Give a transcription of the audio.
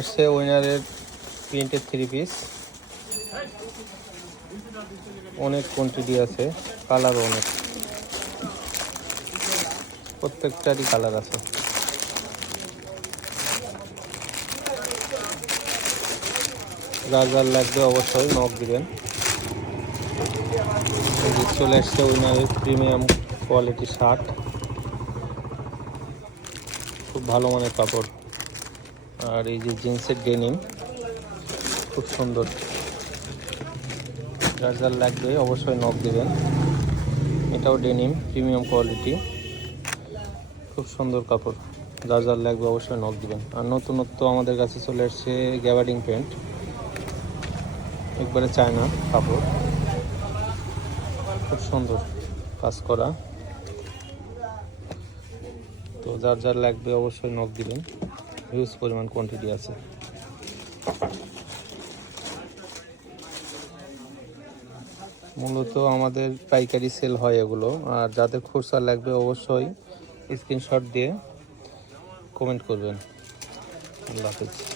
আসছে উইনারের প্রিন্টের 3 পিস, অনেক কোয়ান্টিটি আছে, কালারও অনেক, প্রত্যেকটারই কালার আছে। যার যার লাগবে অবশ্যই নক দিবেন। চলে আসছে উইনারের প্রিমিয়াম কোয়ালিটি শার্ট, খুব ভালো মানের কাপড়। আর এই যে জিন্সের ডেনিম, খুব সুন্দর। যার যার লাগবে অবশ্যই নক দিবেন। এটাও ডেনিম প্রিমিয়াম কোয়ালিটি, খুব সুন্দর কাপড়। যার যার লাগবে অবশ্যই নক দিবেন। আর নতুনত্ব আমাদের কাছে চলে আসছে গ্যাবার্ডিং প্যান্ট, একবারে চায়না কাপড়, খুব সুন্দর কাজ করা। তো যার যার লাগবে অবশ্যই নক দিবেন, হিউজ পরিমাণ কোয়ান্টিটি আছে। মূলত আমাদের পাইকারি সেল হয় এগুলো। আর যাদের খুচরা লাগবে অবশ্যই স্ক্রিনশট দিয়ে কমেন্ট করবেন। আল্লাহ হাফেজ।